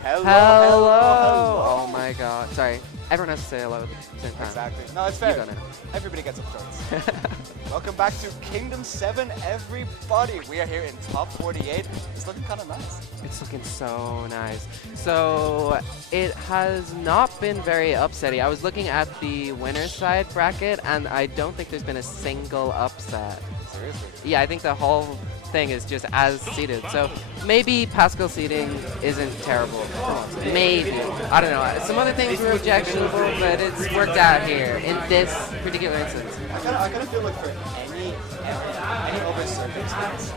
Hello, hello, Hello! hello. Oh my god. Sorry. Everyone has to say hello at the same time. Exactly. No, it's You fair. done it. Everybody gets up shorts. Welcome back to Kingdom 7, everybody. We are here in top 48. It's looking kind of nice. It's looking so nice. So it has not been very upsetty. I was looking at the winner's side bracket, and I don't think there's been a single upset. Seriously. Yeah, I think the whole thing is just as seeded. So maybe Pascal seeding isn't terrible. Maybe. I don't know. Some other things were objectionable, but it's worked out here in this particular instance. I kind of feel like for any other circumstance,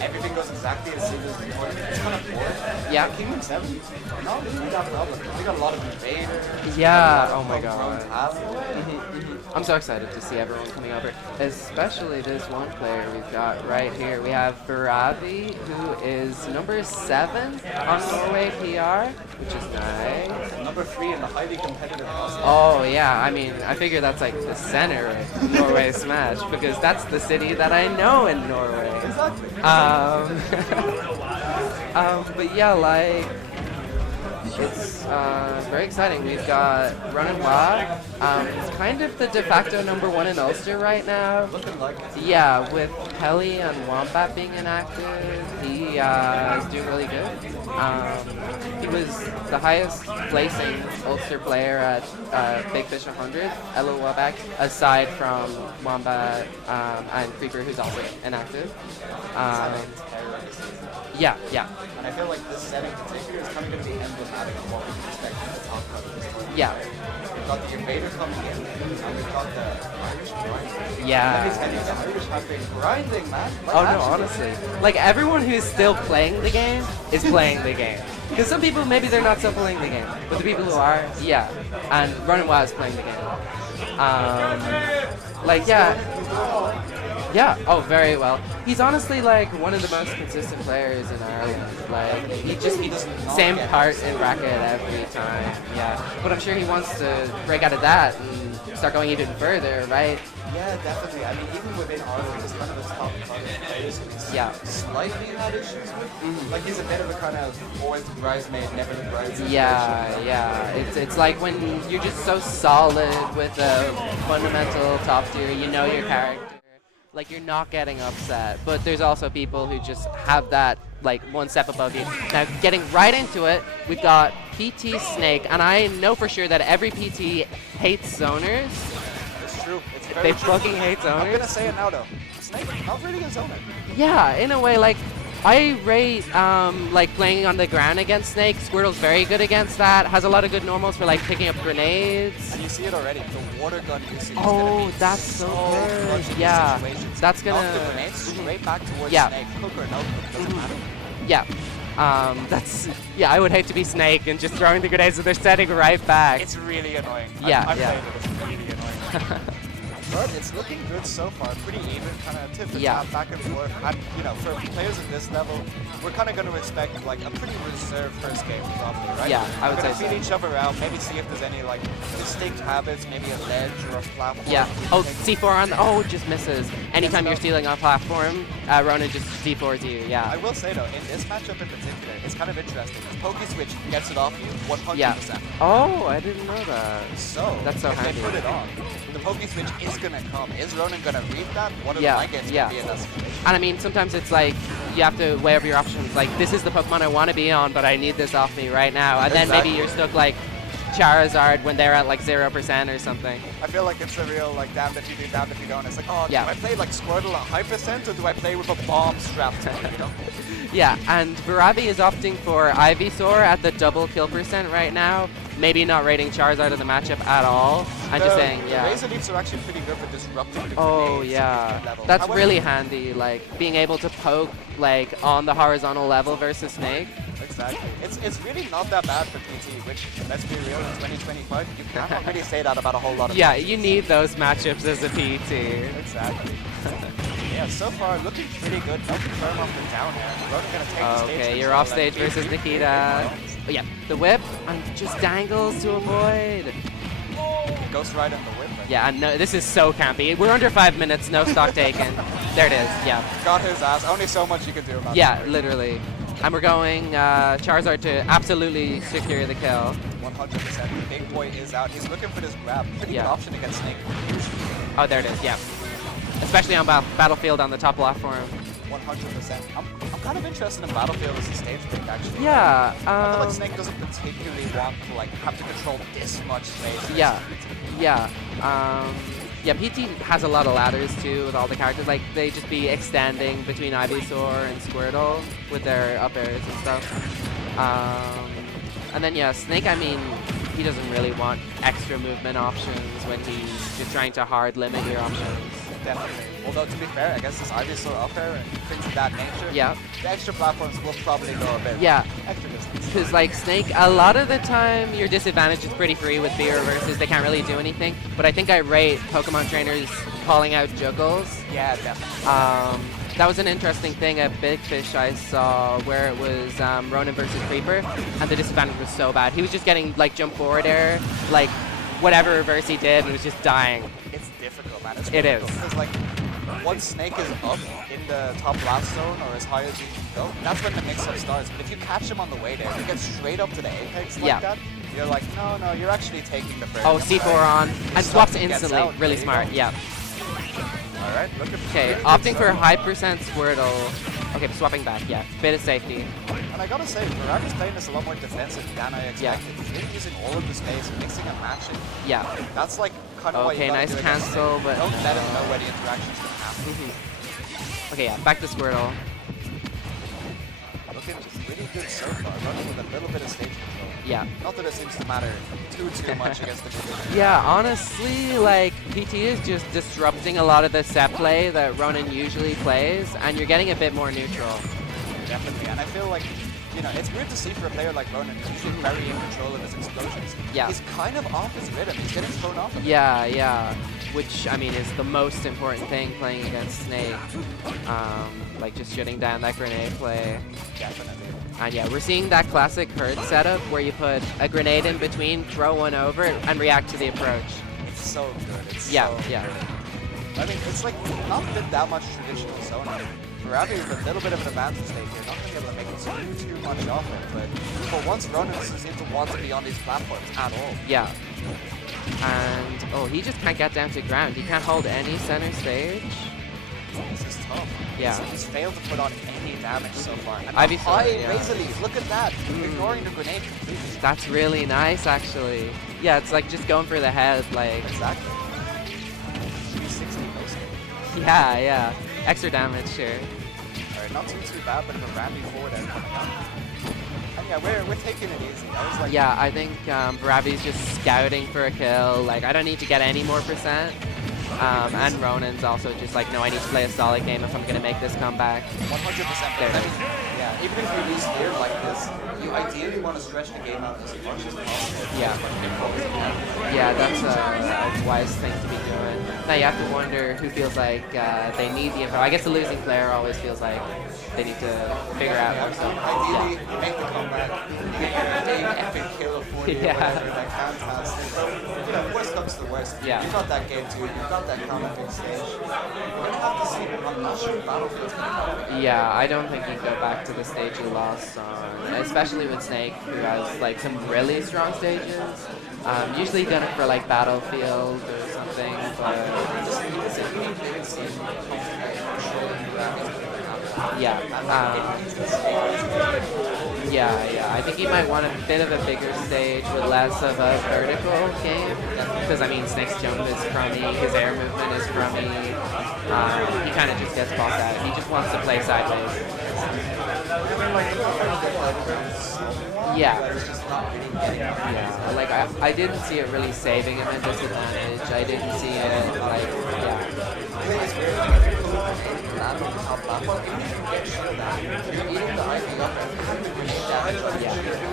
everything goes exactly as soon as before. It's kind of boring. Yeah. But Kingdom 7, not really that problem. We got a lot of invaders. Yeah. Oh my homegrown god. talent. I'm so excited to see everyone coming over, especially this one player we've got right here. We have Voravi, who is number 7 on Norway PR, which is nice. Number 3 in the highly competitive roster. Oh yeah, I mean, I figure that's like the center of Norway Smash, because that's the city that I know in Norway. Exactly. But yeah, like, it's very exciting. We've got Ronan. It's kind of the de facto #1 in Ulster right now. Looking like it. Yeah, with Pelly and Wombat being inactive, he is doing really good. He was the highest placing Ulster player at Big Fish 100, Ella Wabak, aside from Wombat and Creeper, who's also inactive. Yeah. And I feel like this set in particular is kind of going to be emblematic of what we can expect from the top cut of this tournament. Yeah. We've got the Invader coming in, and we've got the Irish grinding. Yeah. Let me tell you, the Irish have been grinding, man. Like, Oh no, actually. honestly. Like, everyone who's still playing the game is playing the game. Because some people, maybe they're not still playing the game. But the people who are, yeah. And Ronan was playing the game. Like, yeah. Yeah, oh, very well. He's honestly like one of the most consistent players in Ireland. Like, he does same part in bracket every time. Yeah, but I'm sure he wants to break out of that and start going even further, right? Yeah, definitely. I mean, even within Ireland, it's kind of a top cut of players who we Yeah. slightly had issues with. Like, he's a bit of a kind of always the bridesmaid, never the bride situation. Yeah. It's like when you're just so solid with a fundamental top tier, you know your character. Like, you're not getting upset, but there's also people who just have that, like, one step above you. Now, getting right into it, we've got PT Snake, and I know for sure that every PT hates zoners. It's true. It's very They true. fucking hate I'm zoners. gonna say it now, though. Snake, not really a zoner. Yeah, in a way, like, I rate, like, playing on the ground against Snake. Squirtle's very good against that, has a lot of good normals for, like, picking up grenades. And you see it already. The water gun usage is Oh, gonna be that's so good. clutch in these Yeah, situations. that's gonna- Off the grenades straight back towards Yeah. Snake. Cook or no cook, doesn't matter. Yeah. Yeah, I would hate to be Snake and just throwing the grenades and they're setting right back. It's really annoying. Yeah, I've yeah. played it. It's really annoying. But it's looking good so far. Pretty even, kind of tip to Yeah. tap, back and forth. And, you know, for players at this level, we're kind of going to expect like a pretty reserved first game, probably, right? Yeah, I would We're gonna say so. feel each other out, maybe see if there's any like distinct habits, maybe a ledge or a platform. Yeah. Oh, Maybe- C4 on the, oh, just misses. Anytime you're stealing on platform, Ronan just C4s you, I yeah. will say though, in this matchup in particular, it's kind of interesting. Poke Switch gets it off you 100%. Yeah. Oh, I didn't know that. So, That's so if handy. they put it on, the Poke Switch is going to come. Is Ronan going to read that? One of Yeah, the mind games yeah. going to be in that situation. And I mean, sometimes it's like, you have to weigh up your options. Like, this is the Pokemon I want to be on, but I need this off me right now. And then maybe Exactly. you're stuck like Charizard when they're at like 0% or something. I feel like it's a real like damned if you do, damned if you don't. It's like, oh, Yeah. do I play like Squirtle at high percent or do I play with a bomb strapped to me, you know? Yeah, and Voravi is opting for Ivysaur at the double kill percent right now. Maybe not rating Charizard in the matchup at all. I'm just saying, The yeah. Razor Leafs are actually pretty good for disrupting the Oh grenades yeah, at different level. that's However- really handy. Like being able to poke like on the horizontal level versus Snake. Exactly. It's really not that bad for PT, which, let's be real, in 2025, you cannot really say that about a whole lot of Yeah, matches. you need those matchups as a PT. Exactly. Yeah, so far looking pretty good. No confirm off the down air. Ronan gonna take the stage. Okay, you're control off and stage beat versus you. Nikita. Oh, yeah, the whip and just dangles to avoid. Ghost Ride and the whip. Yeah, and no, this is so campy. We're under 5 minutes, no stock taken. There it is. Yeah, Got his ass. Only so much you can do about yeah, literally. And we're going Charizard to absolutely secure the kill. 100%. Big boy is out. He's looking for this grab. Pretty good option against Snake. Oh, there it is. Yeah. Especially on Battlefield on the top platform. 100%. I'm kind of interested in Battlefield as a stage pick, actually. Yeah. I feel like Snake doesn't particularly want to like have to control this much space. Yeah. Yeah. Yeah, PT has a lot of ladders too with all the characters. Like they just be extending between Ivysaur and Squirtle with their up airs and stuff. And then yeah, Snake, I mean, he doesn't really want extra movement options when he's just trying to hard limit your options. Definitely. Although to be fair, I guess this Ivysaur up air and things of that nature. Yeah. The extra platforms will probably go a bit. Yeah. Extra distance. Because like Snake, a lot of the time your disadvantage is pretty free with B reverses. They can't really do anything. But I think I rate Pokemon trainers calling out juggles. Yeah, definitely. That was an interesting thing at Big Fish I saw where it was Ronan versus Creeper, and the disadvantage was so bad. He was just getting like jump forward air, like whatever reverse he did, and was just dying. It's difficult, man. It is. Because like once Snake is up in the top blast zone or as high as you can go, that's when the mix-up starts. But if you catch him on the way there, you get straight up to the apex like that, you're like, no, you're actually taking the first. Oh, C4 on, and swaps instantly. Out, really smart, yeah. Alright, look at okay, opting for high percent Squirtle. Okay, swapping back, yeah. Bit of safety. And I gotta say, Voravi's playing this a lot more defensive than I expected. He's really using all of the space, mixing and matching. Yeah. That's like kind of what you gotta nice do cancel, but don't let him know where the interaction's gonna happen. Okay, yeah, back to Squirtle. Looking really good so far, running with a little bit of stage control. Yeah. Not that it seems to matter too much against the division. Yeah, honestly, like, PT is just disrupting a lot of the set play that Ronan usually plays, and you're getting a bit more neutral. Definitely, and I feel like, you know, it's weird to see for a player like Ronan, who's usually very in control of his explosions. Yeah. He's kind of off his rhythm. He's getting thrown off of it. Yeah, yeah. Which, I mean, is the most important thing playing against Snake. Like, just shutting down that grenade play. Definitely. And yeah, we're seeing that classic herd setup where you put a grenade in between, throw one over, and react to the approach. It's so good. It's yeah, so yeah. Good. I mean, it's like not been that much traditional zoning. Voravi with a little bit of an advantage state here, not going to be able to make it too much off it, but for once Ronan doesn't seem to want to be on these platforms at all. Yeah. And, oh, he just can't get down to ground. He can't hold any center stage. This is tough. Yeah. He's failed to put on any damage so far. And Ivysaur, Razor Leaf, look at that. Ignoring the grenade completely. That's really nice, actually. Yeah, it's like just going for the head, like... Exactly. 360 mostly. Yeah, yeah. Extra damage, sure. Alright, not too bad, but a ramming forward there coming up. And yeah, we're taking it easy. I was like... Yeah, I think Voravi's just scouting for a kill. Like, I don't need to get any more percent. And Ronan's also just like, no, I need to play a solid game if I'm going to make this comeback. 100%. There. Yeah, even if you lose here like this, you ideally want to stretch the game out as much as possible. Yeah. Yeah, that's a wise thing to be doing. Now you have to wonder who feels like they need the info. I guess the losing player always feels like they need to figure out more stuff. Ideally, you make the comeback, get your big epic kill of 40 or whatever, like fantastic. But, you know, worst comes to worst. Yeah. You got that game too, you got that comeback stage. We're going to have to see, I'm not sure Battlefield's going to come. Yeah, I don't think you go back to the stage you lost on, especially with Snake, who has like some really strong stages. Usually done it for like Battlefield or something, but yeah, yeah. I think he might want a bit of a bigger stage with less of a vertical game, because I mean Snake's jump is crummy, his air movement is crummy. He kind of just gets bossed out. He just wants to play sideways. Yeah. Yeah, like I didn't see it really saving him at disadvantage. I didn't see it like, yeah,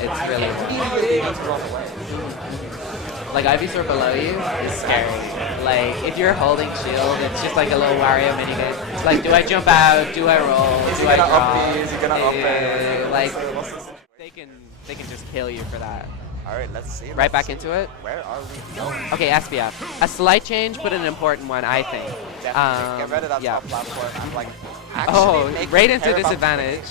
it's really like Ivysaur below you is scary. Like if you're holding shield, it's just like a little Wario minigame. It's like, do I jump out? Do I roll? Do I drop? Is he gonna up there? Like they can just kill you for that. Alright, let's see. Right back into it. Where are we going? Okay, SPF. A slight change, but an important one, I think. Definitely. Get rid of that top platform and like actually right into disadvantage.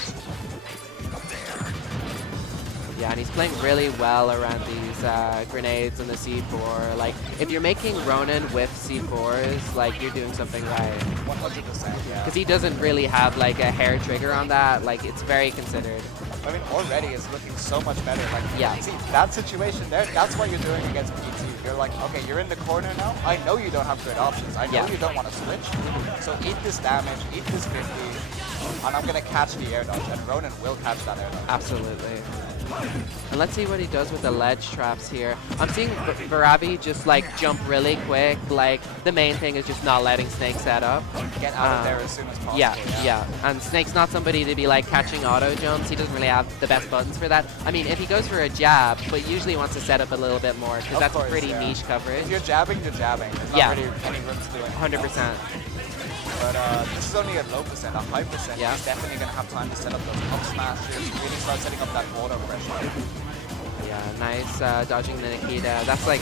Yeah, and he's playing really well around these grenades and the C4. Like, if you're making Ronan with C4s, like, you're doing something right. 100%, yeah. Because he doesn't really have, like, a hair trigger on that. Like, it's very considered. I mean, already it's looking so much better. Like, yeah. See, that situation there, that's what you're doing against PT. You're like, okay, you're in the corner now. I know you don't have good options. I know you don't want to switch. So eat this damage, eat this 50, and I'm going to catch the air dodge. And Ronan will catch that air dodge. Absolutely. And let's see what he does with the ledge traps here. I'm seeing Voravi just like jump really quick. Like the main thing is just not letting Snake set up. Get out of there as soon as possible. Yeah. And Snake's not somebody to be like catching auto jumps. He doesn't really have the best buttons for that. I mean, if he goes for a jab, but usually wants to set up a little bit more because that's pretty niche coverage. If you're jabbing, you're jabbing. There's not really any room to do anything. 100%. But this is only a low percent, a high percent. Yeah. He's definitely going to have time to set up those up smashes, really start setting up that water pressure. Yeah, nice dodging the Nikita. That's like,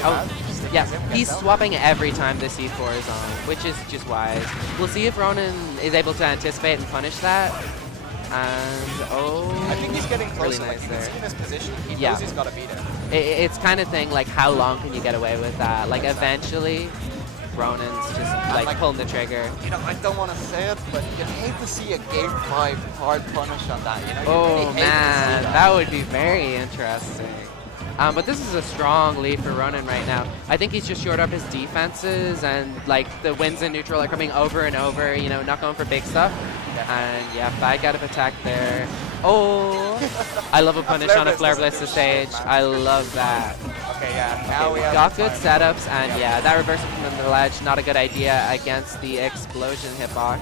he's swapping every time the C4 is on, which is just wise. We'll see if Ronan is able to anticipate and punish that. And, I think he's getting closer. Really nice like, you can see in his position, he knows he's got to beat it. It's kind of thing, like, how long can you get away with that? Like, eventually, Ronan's just like pulling the trigger. You know, I don't want to say it, but you'd hate to see a game 5 hard punish on that. You know, oh really man, that would be very interesting. But this is a strong lead for Ronan right now. I think he's just shored up his defenses, and like the wins in neutral are coming over and over. You know, not going for big stuff. And yeah, bag out of attack there. Oh, I love a punish on a Flare Blitz to stage. I love that. Okay, yeah, now we have got good setups, and yeah, that reversal from the ledge, not a good idea against the explosion hitbox.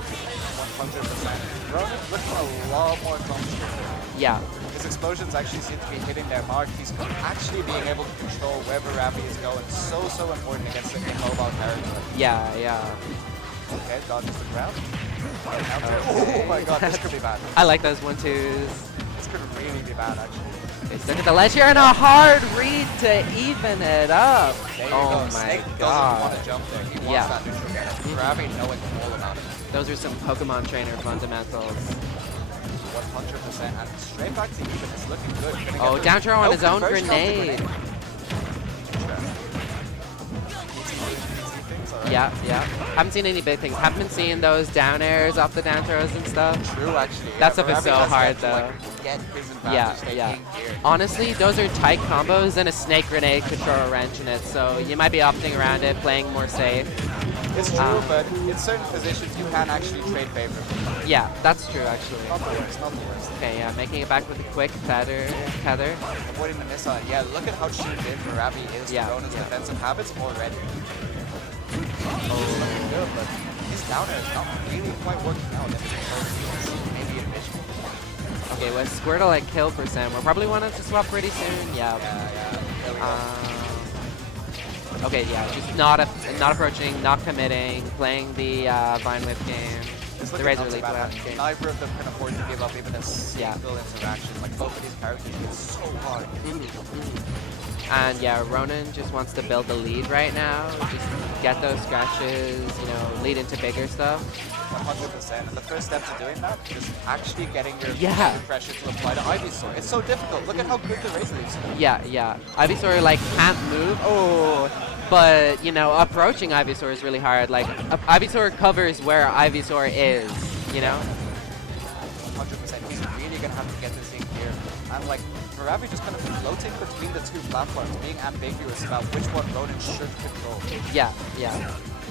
100%. Ronan's looking a lot more comfortable. Yeah. His explosions actually seem to be hitting their mark. He's actually being able to control where Voravi is going. So important against an immobile character. Yeah. Okay, dodges the ground. Oh my god, this could be bad. I like those 1-2s. This could really be bad, actually. Look at the ledge here and a hard read to even it up. There you oh go. my Snake god. doesn't want to jump there. He wants that neutral get. Voravi knowing all about it. Those are some Pokemon trainer fundamentals. 100%. And straight back to even. It's looking good. Oh, down throw on his own grenade. Yeah. Haven't seen any big things. Haven't been seeing those down airs off the down throws and stuff. True, actually. That stuff is so hard, though. Get his advantage, Honestly, those are tight combos, and a Snake grenade could throw a wrench in it, so you might be opting around it, playing more safe. It's true, but in certain positions, you can actually trade favorably. Yeah, that's true, actually. Not the worst. Okay, yeah, making it back with a quick tether. Avoiding the missile. Yeah, look at how tuned in Voravi is to Ronan's defensive habits already. Looking good, but his down air is not really quite working out. Maybe a mission. Okay, with Squirtle at kill percent, we'll probably want to swap pretty soon. Yeah. There we go. Okay, yeah, just not approaching, not committing, playing the Vine Whip game. The Razor Leaf game. Neither of them can afford to give up even a single interaction. Like both of these characters get so hard. And yeah, Ronan just wants to build the lead right now. Just get those scratches, you know, lead into bigger stuff. 100%. And the first step to doing that is actually getting your pressure to apply to Ivysaur. It's so difficult. Look at how good the Razor Leafs are. Yeah. Ivysaur like can't move. But you know, approaching Ivysaur is really hard. Like Ivysaur covers where Ivysaur is, you know. 100%. He's really gonna have to get this thing here. And like Voravi just kind of floating between the two platforms, being ambiguous about which one Ronan should control. Yeah.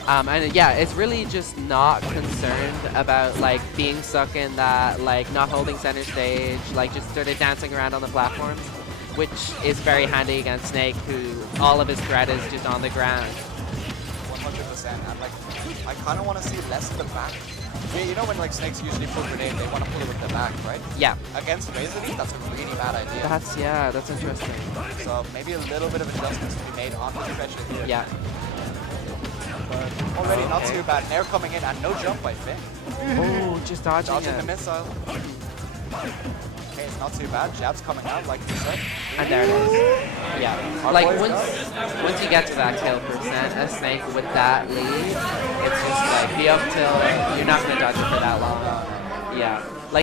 And yeah, it's really just not concerned about like being stuck in that, like not holding center stage, like just sort of dancing around on the platforms, which is very handy against Snake, who all of his threat is just on the ground. 100%. And like, I kind of want to see less of the back. Yeah, you know when like Snakes usually pull grenade, they want to pull it with the back, right? Yeah. Against Razor Leaf, that's a really bad idea. That's interesting. So maybe a little bit of adjustments to be made on the stretch here. Yeah. But already not too bad. Nair coming in and no jump by Finn. Oh, just dodging the missile. Okay, it's not too bad. Jab's coming out, like you said. And there it is. Yeah. Like once you get to that kill percent, a Snake with that lead, it's just like be up till you're not gonna dodge it for that long. Yeah.